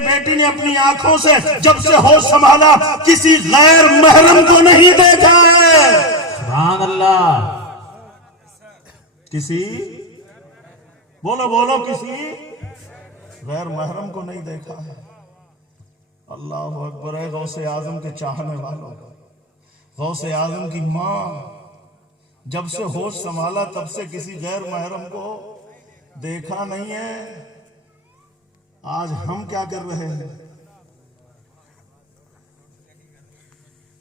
बेटी ने अपनी आंखों से जब से होश संभाला किसी गैर महरम को नहीं देखा है। सुभान अल्लाह। किसी बोलो बोलो किसी गैर महरम को नहीं देखा है। अल्लाह अकबर है। गौसे आजम के चाहने वालों, गौसे आजम की मां जब से होश संभाला तब से किसी गैर महरम को देखा नहीं है। आज हम क्या कर रहे हैं,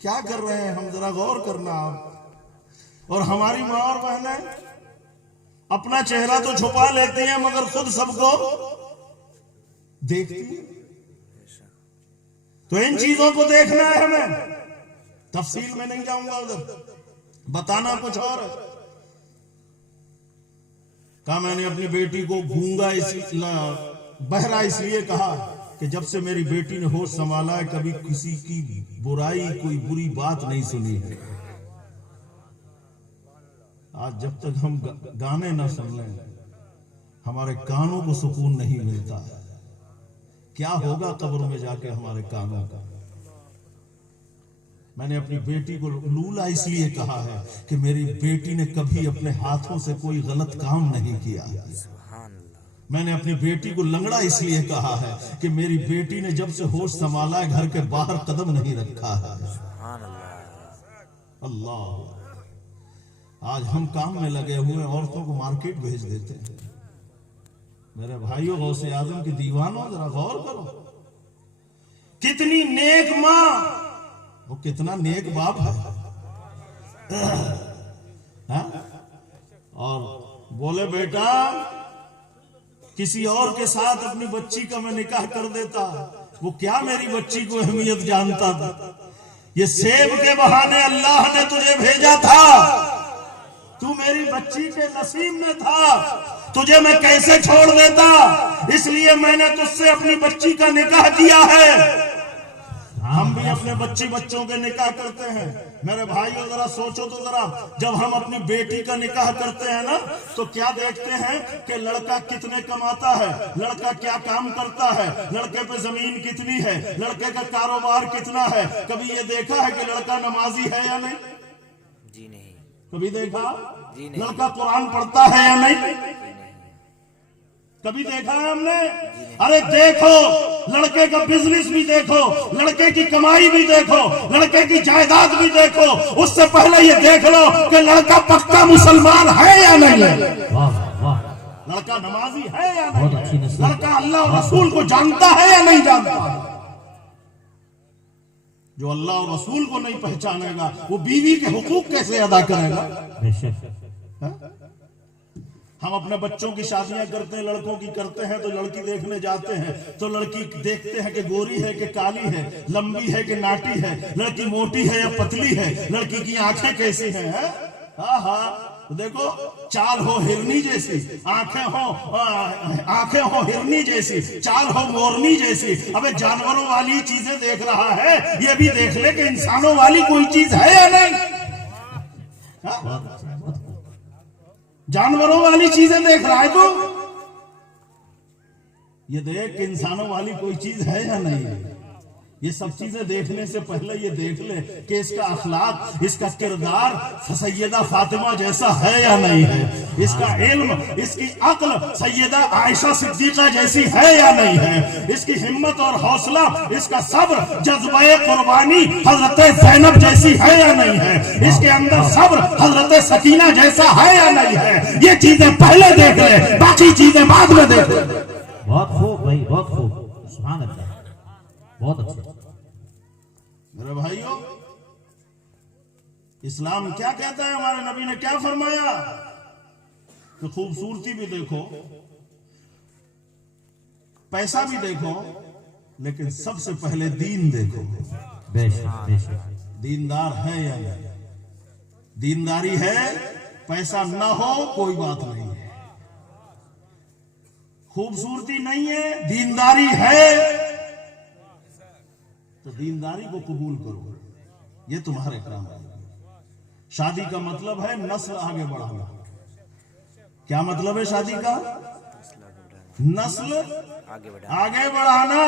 क्या कर रहे हैं हम, जरा गौर करना आप। और हमारी मां और बहनें अपना चेहरा तो छुपा लेती हैं मगर खुद सबको देखती हैं। तो इन चीजों को देखना है हमें। तफसील में नहीं जाऊंगा, उधर बताना कुछ और है। कहा मैंने अपनी बेटी को गूंगा बहरा इसलिए कहा कि जब से मेरी बेटी ने होश संभाला है कभी किसी की बुराई, कोई बुरी बात नहीं सुनी है। आज जब तक हम गाने ना सुन लें हमारे कानों को सुकून नहीं मिलता है। क्या होगा कब्र में जाके हमारे कानों का। मैंने अपनी बेटी को लूला इसलिए कहा है कि मेरी बेटी ने कभी अपने हाथों से कोई गलत काम नहीं किया। मैंने अपनी बेटी को लंगड़ा इसलिए कहा है कि मेरी बेटी ने जब से होश संभाला है घर के बाहर कदम नहीं रखा है। अल्लाह। आज हम काम में लगे हुए औरतों को मार्केट भेज देते हैं। मेरे भाइयों, गौसे आजम की दीवानों, जरा गौर करो। कितनी नेक मां वो कितना नेक बाप है। और बोले बेटा किसी और के साथ अपनी बच्ची का मैं निकाह कर देता, वो क्या मेरी बच्ची को अहमियत जानता था। ये सेब के बहाने अल्लाह ने तुझे भेजा था, तू मेरी बच्ची के नसीब में था, तुझे मैं कैसे छोड़ देता। इसलिए मैंने तुझसे अपनी बच्ची का निकाह किया है। हम भी अपने बच्चों के निकाह करते हैं। मेरे भाइयों जरा सोचो तो जरा, जब हम अपनी बेटी का निकाह करते हैं ना तो क्या देखते हैं कि लड़का कितने कमाता है, लड़का क्या काम करता है, लड़के पे जमीन कितनी है, लड़के का कारोबार कितना है। कभी ये देखा है कि लड़का नमाजी है या नहीं? जी नहीं। कभी देखा? जी नहीं। लड़का कुरान पढ़ता है या नहीं? कभी देखा है हमने? अरे देखो, लड़के का बिजनेस भी देखो, लड़के की कमाई भी देखो, लड़के की जायदाद भी देखो। उससे पहले ये देख लो कि लड़का पक्का मुसलमान है या नहीं है। लड़का नमाजी है या नहीं है। लड़का अल्लाह और रसूल को जानता है या नहीं जानता। जो अल्लाह और रसूल को नहीं पहचानेगा वो बीवी के हुकूक कैसे अदा करेगा। हम अपने बच्चों की शादियां करते हैं, लड़कों की करते हैं तो लड़की देखने जाते हैं तो लड़की देखते हैं कि गोरी है कि काली है, लंबी है कि नाटी है, लड़की मोटी है या पतली है, लड़की की आंखें कैसी हैं। हाँ, देखो चाल हो हिरनी जैसी, आंखें हो हिरनी जैसी, चाल हो मोरनी जैसी। अबे जानवरों वाली चीजें देख रहा है, ये भी देख ले कि इंसानों वाली कोई चीज है या नहीं। जानवरों वाली चीजें देख रहा है तू, ये देख कि इंसानों वाली कोई चीज है या नहीं है। ये सब चीजें देखने से पहले ये देख ले कि इसका अखलाक, इसका किरदार सैयदा फातिमा जैसा है या नहीं है। इसका इल्म, इसकी अक्ल सैयदा आयशा सिद्दीका जैसी है या नहीं है। इसकी हिम्मत और हौसला, इसका सब्र, जज्बे कुर्बानी हजरत ज़ैनब जैसी है या नहीं है। इसके अंदर सब्र हजरत सकीना जैसा है या नहीं है। ये चीजें पहले देख ले, बाकी चीजें बाद में देख ले। बहुत खूब भाई, बहुत खूब, सुभान अल्लाह, बहुत अच्छा। मेरे भाइयों, इस्लाम क्या कहता है, हमारे नबी ने क्या फरमाया कि खूबसूरती भी देखो, पैसा भी देखो, लेकिन सबसे पहले दीन देखो। दीनदार है या नहीं। दीनदारी है, पैसा ना हो कोई बात नहीं है, खूबसूरती नहीं है, दीनदारी है तो दीनदारी को कबूल करो, ये तुम्हारे काम है। शादी का मतलब है नस्ल आगे बढ़ाना। क्या मतलब है शादी का? नस्ल आगे बढ़ा आगे बढ़ाना,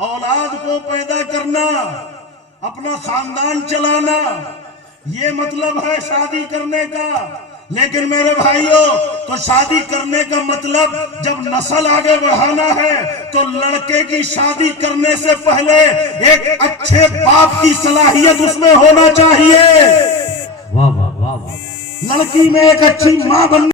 औलाद को पैदा करना, अपना खानदान चलाना, ये मतलब है शादी करने का। लेकिन मेरे भाइयों, तो शादी करने का मतलब जब नस्ल आगे बढ़ाना है तो लड़के की शादी करने से पहले एक अच्छे बाप की सलाहियत उसमें होना चाहिए। वाह वाह वाह वाह। लड़की में एक अच्छी मां बननी